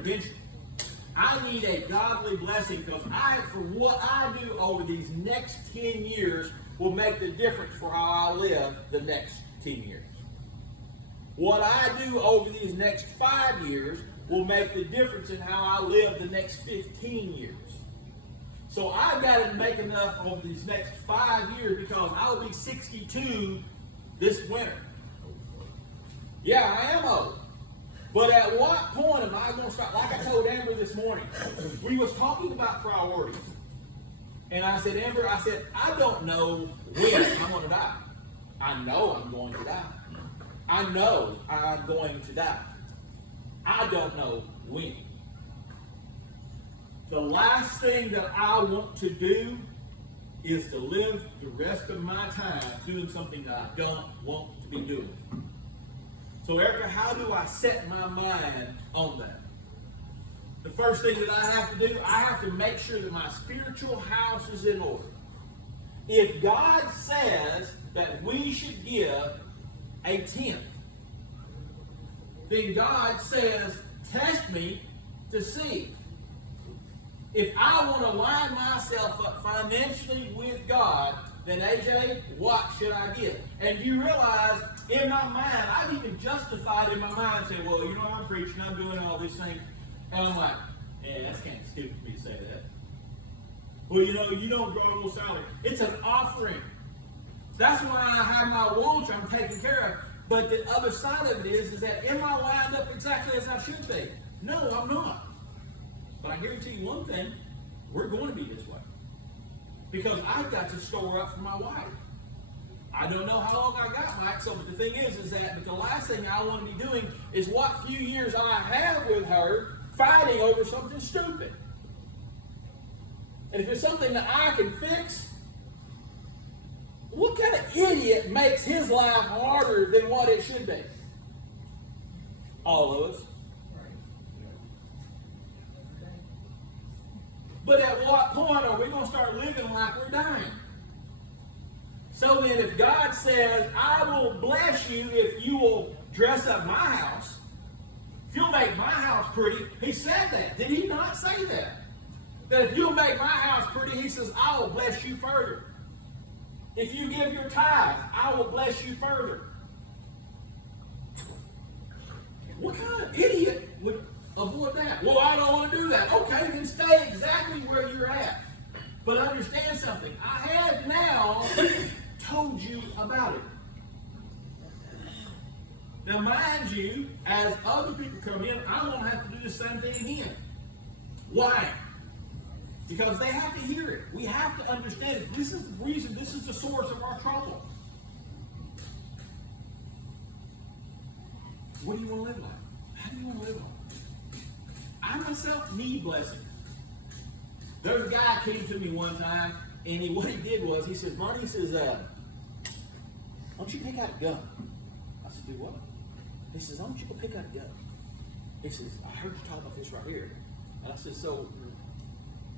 eventually. I need a godly blessing because for what I do over these next 10 years will make the difference for how I live the next 10 years. What I do over these next 5 years will make the difference in how I live the next 15 years. So I've got to make enough over these next 5 years because I will be 62 this winter. Yeah, I am old. But at what point am I going to start? Like I told Amber this morning, we was talking about priorities. And I said, Amber, I don't know when I'm going to die. I know I'm going to die. I know I'm going to die. I don't know when. The last thing that I want to do is to live the rest of my time doing something that I don't want to be doing. So, Erica, how do I set my mind on that? The first thing that I have to do, I have to make sure that my spiritual house is in order. If God says that we should give a tenth, then God says, test me to see. If I want to line myself up financially with God, then AJ, what should I give? And you realize, in my mind, I've even justified in my mind, saying, well, you know, I'm preaching, I'm doing all these things. And I'm like, yeah, that's kind of stupid for me to say that. Well, you know, you don't draw a little salary. It's an offering. That's why I have my wants I'm taking care of. But the other side of it is that am I lined up exactly as I should be? No, I'm not. But I guarantee you one thing, we're going to be this way. Because I've got to store up for my wife. I don't know how long I got, Mike, but the thing is that the last thing I want to be doing is what few years I have with her fighting over something stupid. And if it's something that I can fix, what kind of idiot makes his life harder than what it should be? All of us. But at what point are we going to start living like we're dying? So then if God says, I will bless you if you will dress up my house, if you'll make my house pretty, he said that. Did he not say that? That if you'll make my house pretty, he says, I will bless you further. If you give your tithe, I will bless you further. What kind of idiot would avoid that? Well, I don't want to do that. Okay, then stay exactly where you're at. But understand something. I have now told you about it. Now, mind you, as other people come in, I'm going to have to do the same thing again. Why? Because they have to hear it. We have to understand it. This is the reason, this is the source of our trouble. What do you want to live like? How do you want to live like? I myself need blessings. There's a guy came to me one time, and what he did was, he says, Marty, he says, why don't you pick out a gun? I said, do what? He says, why don't you go pick out a gun? He says, I heard you talk about this right here. And I said, so,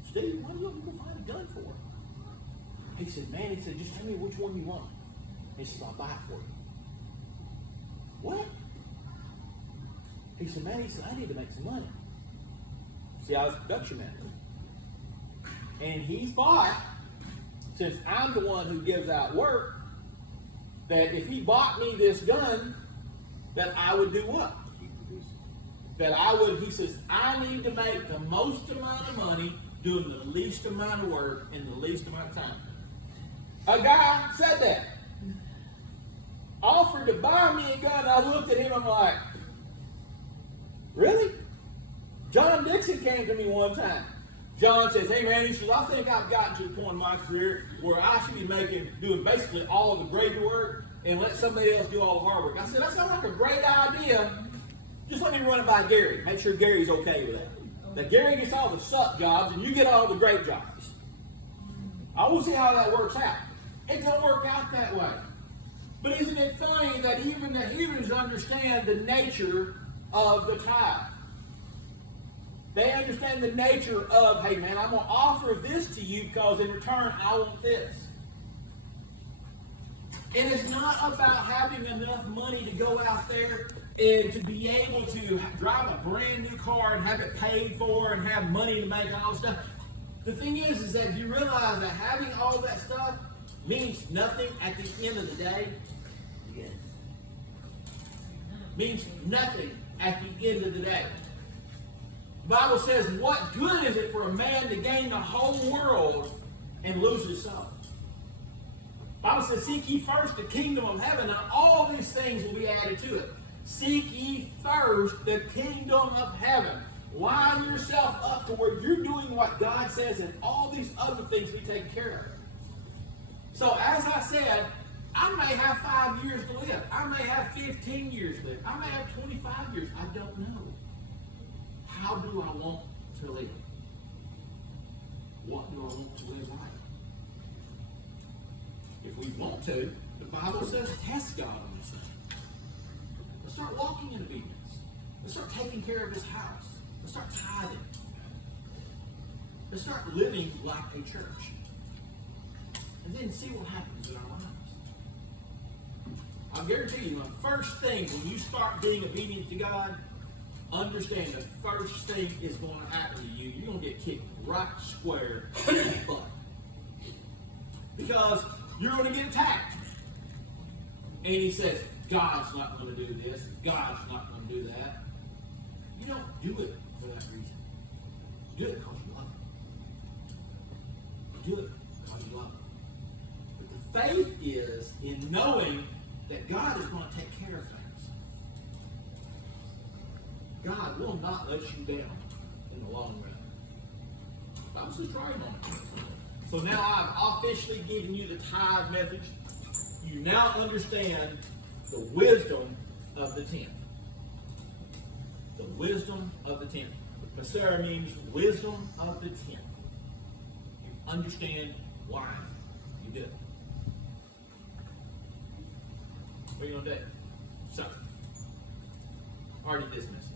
Steve, what are you going to find a gun for? He said, man, he said, just tell me which one you want. He says, I'll buy it for you. What? He said, man, he said, I need to make some money. See, I was a production manager. And he thought, since I'm the one who gives out work, that if he bought me this gun, that I would do what? That I would, he says, I need to make the most amount of money doing the least amount of work in the least amount of time. A guy said that. Offered to buy me a gun. I looked at him, I'm like, really? John Dixon came to me one time. John says, hey man, he says, I think I've gotten to the point in my career where I should be doing basically all of the gravy work and let somebody else do all the hard work. I said, that sounds like a great idea. Just let me run it by Gary. Make sure Gary's okay with that. That Gary gets all the suck jobs and you get all the great jobs. I will see how that works out. It don't work out that way. But isn't it funny that even the heathens understand the nature of the tithe? They understand the nature of, hey man, I'm going to offer this to you because in return I want this. And it's not about having enough money to go out there And to be able to drive a brand new car and have it paid for and have money to make all stuff. The thing is that you realize that having all that stuff means nothing at the end of the day. Yes. Means nothing at the end of the day. The Bible says, what good is it for a man to gain the whole world and lose his soul? The Bible says, seek ye first the kingdom of heaven, and all these things will be added to it. Seek ye first the kingdom of heaven. Line yourself up to where you're doing what God says, and all these other things be taken care of. So as I said, I may have 5 years to live. I may have 15 years to live. I may have 25 years. I don't know. How do I want to live? What do I want to live like? If we want to, the Bible says test God on this thing. Let's start walking in obedience. Let's start taking care of his house. Let's start tithing. Let's start living like a church. And then see what happens in our lives. I guarantee you, the first thing when you start being obedient to God, understand the first thing is going to happen to you. You're going to get kicked right square in the butt. Because you're going to get attacked. And he says, God's not going to do this. God's not going to do that. You don't do it for that reason. You do it because you love him. You do it because you love him. But the faith is in knowing that God is going to take care of things. God will not let you down in the long run. I'm just trying on it. So now I've officially given you the tithe message. You now understand the wisdom of the tenth. The wisdom of the tenth. Masera means wisdom of the tenth. You understand why you do it. What are you going to do? So, already dismissed.